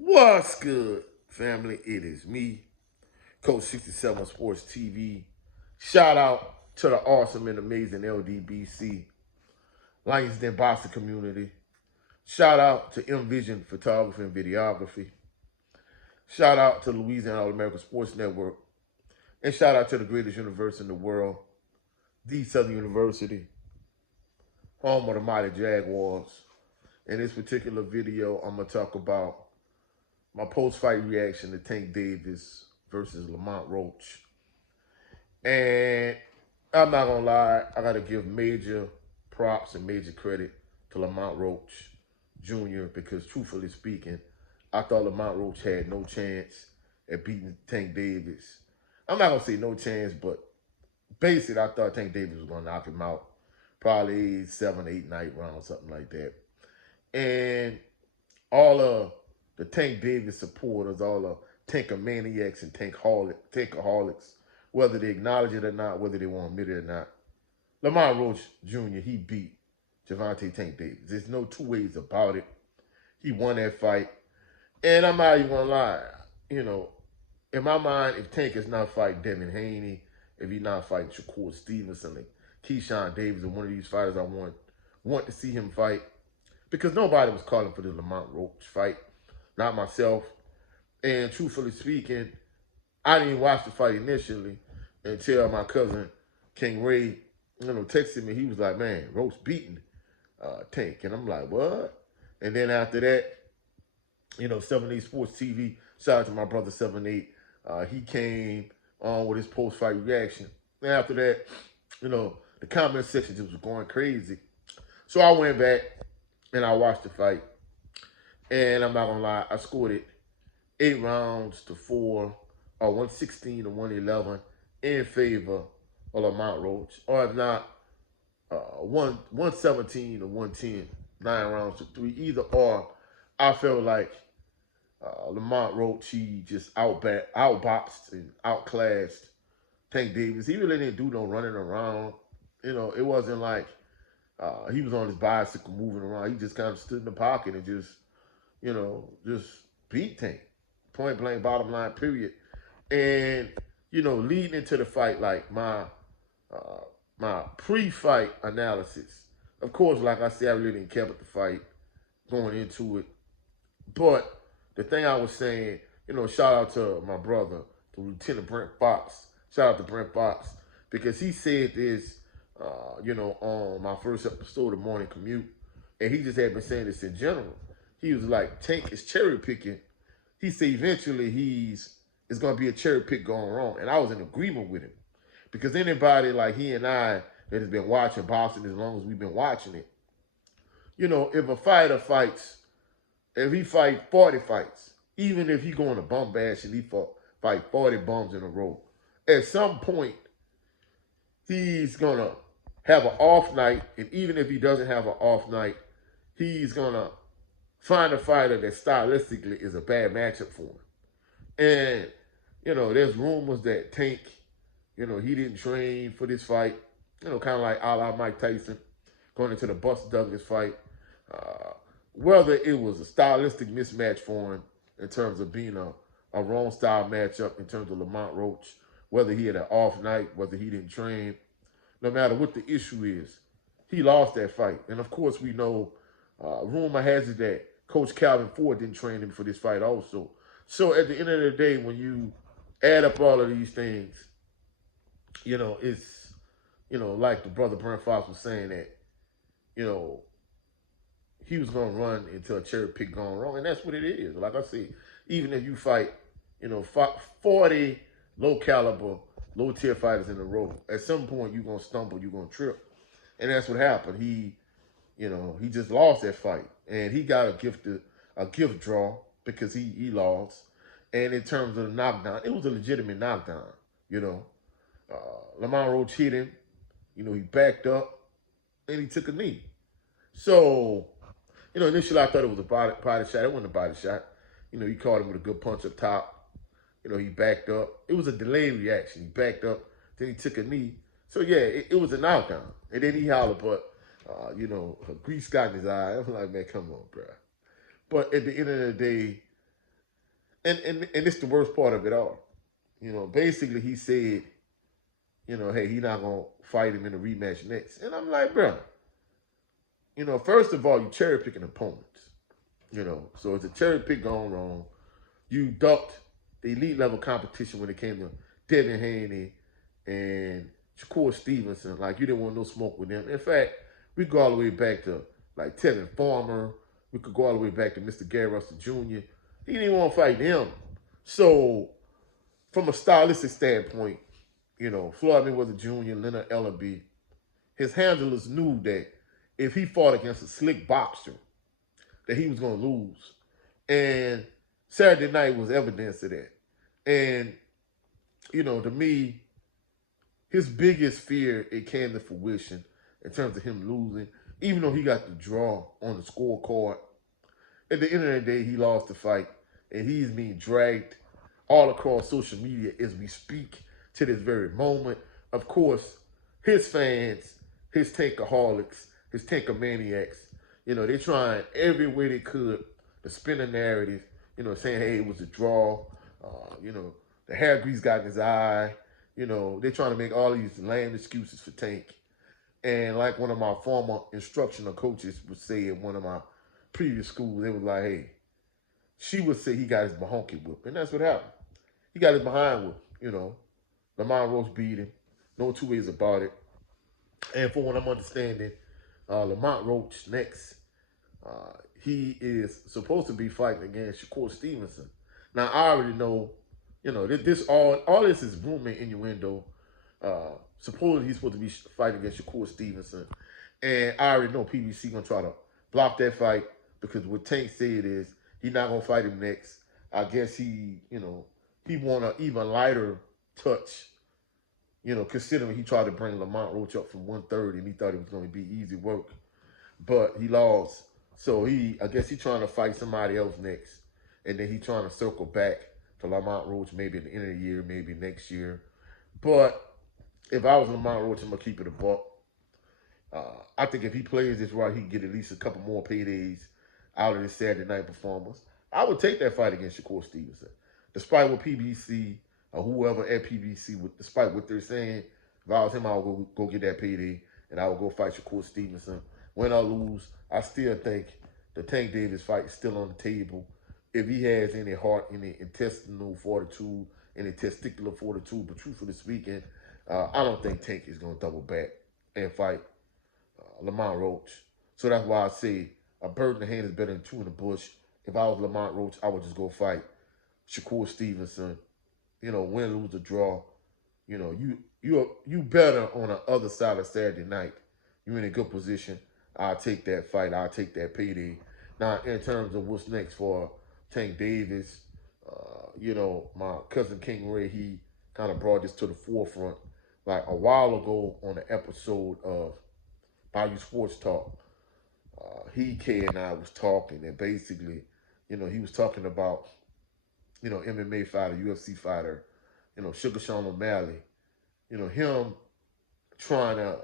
What's good, family? It is me, Coach 67 Sports TV. Shout out to the awesome and amazing LDBC, Lions Den Boxing community. Shout out to Envision Photography and Videography. Shout out to Louisiana All American Sports Network. And shout out to the greatest university in the world, the Southern University, home of the mighty Jaguars. In this particular video, I'm going to talk about my post-fight reaction to Tank Davis versus Lamont Roach. And I'm not going to lie, I got to give major props and major credit to Lamont Roach Jr. because truthfully speaking, I thought Lamont Roach had no chance at beating Tank Davis. I'm not going to say no chance, but basically I thought Tank Davis was going to knock him out. Probably 7, 8, 9 rounds, something like that. And all of the Tank Davis supporters, all the Tankamaniacs and Tankaholics, whether they acknowledge it or not, whether they want to admit it or not, Lamont Roach Jr., he beat Gervonta Tank Davis. There's no two ways about it. He won that fight. And I'm not even going to lie. You know, in my mind, if Tank is not fighting Devin Haney, if he's not fighting Shakur Stevenson, like Keyshawn Davis, or one of these fighters I want to see him fight, because nobody was calling for the Lamont Roach fight. Not myself. And truthfully speaking, I didn't watch the fight initially until my cousin King Ray, texted me. He was like, man, Roach beating Tank. And I'm like, what? And then after that, 78 Sports TV, shout out to my brother 78. He came on with his post-fight reaction. And after that, the comment section just was going crazy. So I went back and I watched the fight. And I'm not going to lie, I scored it 8 rounds to 4, or 116 to 111 in favor of Lamont Roach. Or if not, 117 to 110, 9 rounds to 3. Either or, I felt like Lamont Roach, he just outboxed and outclassed Tank Davis. He really didn't do no running around. It wasn't like he was on his bicycle moving around. He just kind of stood in the pocket and just beat Tank. Point blank, bottom line, period. And, leading into the fight, like my pre-fight analysis, of course, like I said, I really didn't care about the fight going into it. But the thing I was saying, shout out to my brother, to Lieutenant Brent Fox. Shout out to Brent Fox, because he said this, on my first episode of Morning Commute. And he just had been saying this in general. He was like, Tank is cherry picking. He said eventually it's going to be a cherry pick going wrong. And I was in agreement with him. Because anybody like he and I that has been watching boxing as long as we've been watching it, if a fighter fights, if he fight 40 fights, even if he going to bum bash and he fight 40 bums in a row, at some point, he's going to have an off night. And even if he doesn't have an off night, he's going to find a fighter that stylistically is a bad matchup for him. And, there's rumors that Tank, he didn't train for this fight, kind of like a la Mike Tyson going into the Buster Douglas fight. Whether it was a stylistic mismatch for him in terms of being a wrong style matchup in terms of Lamont Roach, whether he had an off night, whether he didn't train, no matter what the issue is, he lost that fight. And of course, we know, rumor has it that Coach Calvin Ford didn't train him for this fight also. So at the end of the day, when you add up all of these things, it's, like the brother Brent Fox was saying that, he was going to run into a cherry pick going wrong. And that's what it is. Like I said, even if you fight, 40 low caliber, low tier fighters in a row, at some point you're going to stumble, you're going to trip. And that's what happened. He just lost that fight. And he got a gift draw because he lost. And in terms of the knockdown, it was a legitimate knockdown, Lamont Roach hit him. He backed up and he took a knee. So, initially I thought it was a body shot. It wasn't a body shot. He caught him with a good punch up top. He backed up. It was a delayed reaction. He backed up, then he took a knee. So, yeah, it was a knockdown. And then he hollered, but a grease got in his eye. I'm like, man, come on, bro. But at the end of the day, And it's the worst part of it all. Basically he said, hey, he not gonna fight him in a rematch next. And I'm like, bro, first of all, you cherry picking opponents. So it's a cherry pick gone wrong. You ducked the elite level competition when it came to Devin Haney and Shakur Stevenson. Like, you didn't want no smoke with them. In fact, we go all the way back to like Tevin Farmer. We could go all the way back to Mr. Gary Russell Jr. He didn't want to fight them. So, from a stylistic standpoint, Floyd Mayweather Jr., Leonard Ellerby, his handlers knew that if he fought against a slick boxer, that he was going to lose. And Saturday night was evidence of that. And, to me, his biggest fear, it came to fruition in terms of him losing, even though he got the draw on the scorecard. At the end of the day, he lost the fight, and he's being dragged all across social media as we speak to this very moment. Of course, his fans, his tankaholics, his tankomaniacs, they're trying every way they could to spin a narrative, saying, hey, it was a draw. The hair grease got in his eye. They're trying to make all these lame excuses for Tank. And like one of my former instructional coaches would say at one of my previous schools, they was like, hey, she would say he got his bahonky whipped. And that's what happened. He got his behind whipped, Lamont Roach beat him. No two ways about it. And for what I'm understanding, Lamont Roach next, he is supposed to be fighting against Shakur Stevenson. Now, I already know, this all this is rumor and innuendo. Supposedly he's supposed to be fighting against Shakur Stevenson. And I already know PBC going to try to block that fight because what Tank said is he's not going to fight him next. I guess he want an even lighter touch, considering he tried to bring Lamont Roach up from 130 and he thought it was going to be easy work. But he lost. So I guess he's trying to fight somebody else next. And then he's trying to circle back to Lamont Roach maybe at the end of the year, maybe next year. But if I was Lamont Roach, I'm going to keep it a buck. I think if he plays this right, he can get at least a couple more paydays out of this Saturday night performance. I would take that fight against Shakur Stevenson. Despite what PBC or whoever at PBC, despite what they're saying, if I was him, I would go get that payday and I would go fight Shakur Stevenson. Win or lose, I still think the Tank Davis fight is still on the table. If he has any heart, any intestinal fortitude, any testicular fortitude, but truthfully speaking, I don't think Tank is going to double back and fight Lamont Roach. So that's why I say a bird in the hand is better than two in the bush. If I was Lamont Roach, I would just go fight Shakur Stevenson. Win, lose, or draw. You better on the other side of Saturday night. You're in a good position. I'll take that fight. I'll take that payday. Now, in terms of what's next for Tank Davis, my cousin King Ray, he kind of brought this to the forefront. Like a while ago on the episode of Bayou Sports Talk, K and I was talking, and basically, he was talking about, MMA fighter, UFC fighter, Sugar Sean O'Malley, him trying to,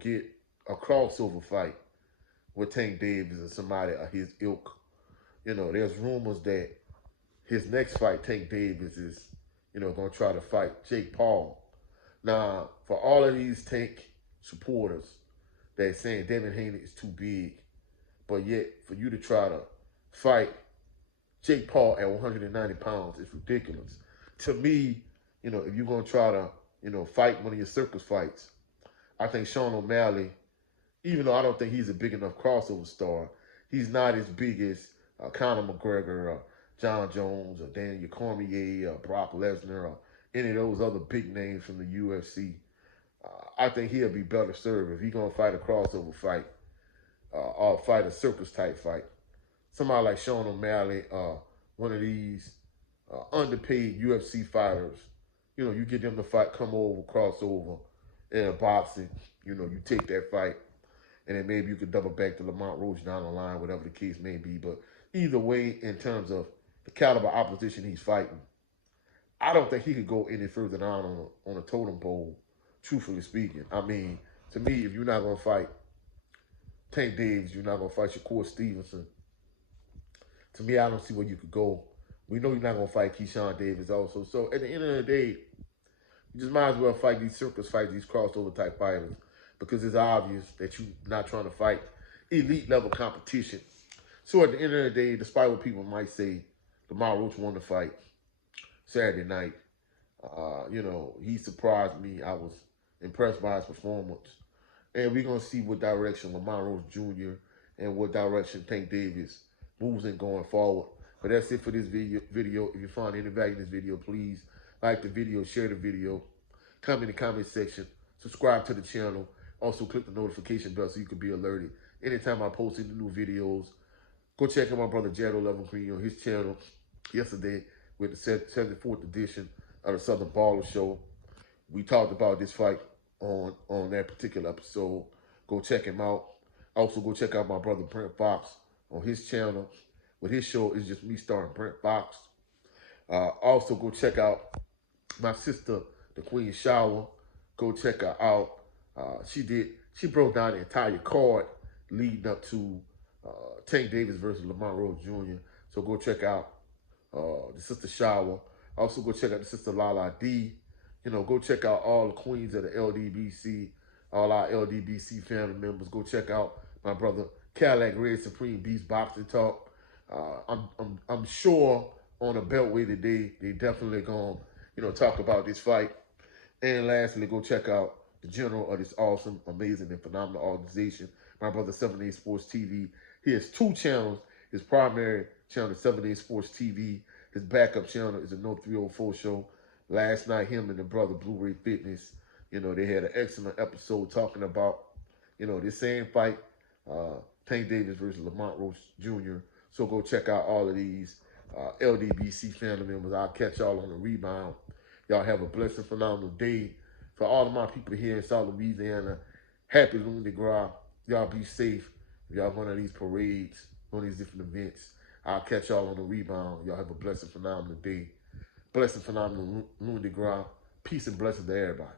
get a crossover fight with Tank Davis or somebody of his ilk. There's rumors that his next fight, Tank Davis, is, going to try to fight Jake Paul. Now, for all of these Tank supporters that saying Devin Haney is too big, but yet for you to try to fight Jake Paul at 190 pounds is ridiculous. To me, if you're going to try to, fight one of your circus fights, I think Sean O'Malley, even though I don't think he's a big enough crossover star, he's not as big as Conor McGregor or John Jones or Daniel Cormier or Brock Lesnar or any of those other big names from the UFC. I think he'll be better served if he's going to fight a crossover fight or fight a circus type fight. Somebody like Sean O'Malley, one of these underpaid UFC fighters, you get them to fight, come over, crossover, and boxing, you take that fight, and then maybe you could double back to Lamont Roach down the line, whatever the case may be. But either way, in terms of the caliber opposition he's fighting, I don't think he could go any further down on a totem pole, truthfully speaking. I mean, to me, if you're not going to fight Tank Davis, you're not going to fight Shakur Stevenson. To me, I don't see where you could go We know you're not going to fight Keyshawn Davis also. So at the end of the day, you just might as well fight these circus fights, these crossover type fighters, because it's obvious that you're not trying to fight elite level competition. So at the end of the day, despite what people might say, Lamont Roach won the fight Saturday night. He surprised me. I was impressed by his performance. And we're going to see what direction Lamont Roach Jr. and what direction Tank Davis moves in going forward. But that's it for this video. If you find any value in this video, please like the video, share the video, comment in the comment section, subscribe to the channel. Also, click the notification bell so you can be alerted anytime I post any new videos. Go check out my brother Jado 11 Green on his channel yesterday with the 74th edition of the Southern Baller Show. We talked about this fight on that particular episode. Go check him out. Also, go check out my brother Brent Fox on his channel. With his show, it's just me starring Brent Fox. Also, go check out my sister, the Queen Shower. Go check her out. She broke down the entire card leading up to Tank Davis versus Lamont Roach Jr. So go check out the Sister Shower. Also go check out the Sister Lala D. Go check out all the queens of the LDBC, all our LDBC family members. Go check out my brother Cadillac Red Supreme Beast Boxing Talk. I'm sure on the Beltway today they definitely gonna talk about this fight. And lastly, go check out the general of this awesome, amazing, and phenomenal organization, my brother 7A Sports TV. He has two channels. His primary channel is 7A Sports TV. His backup channel is the No 304 Show. Last night, him and the brother Blu-ray Fitness, they had an excellent episode talking about, this same fight, Tank Davis versus Lamont Roach Jr. So go check out all of these LDBC family members. I'll catch y'all on the rebound. Y'all have a blessed and phenomenal day. For all of my people here in South Louisiana, happy Lunar Gras. Y'all be safe. If y'all going to these parades, on these different events, I'll catch y'all on the rebound. Y'all have a blessed and phenomenal day. Blessed and phenomenal Lunar Gras. Peace and blessings to everybody.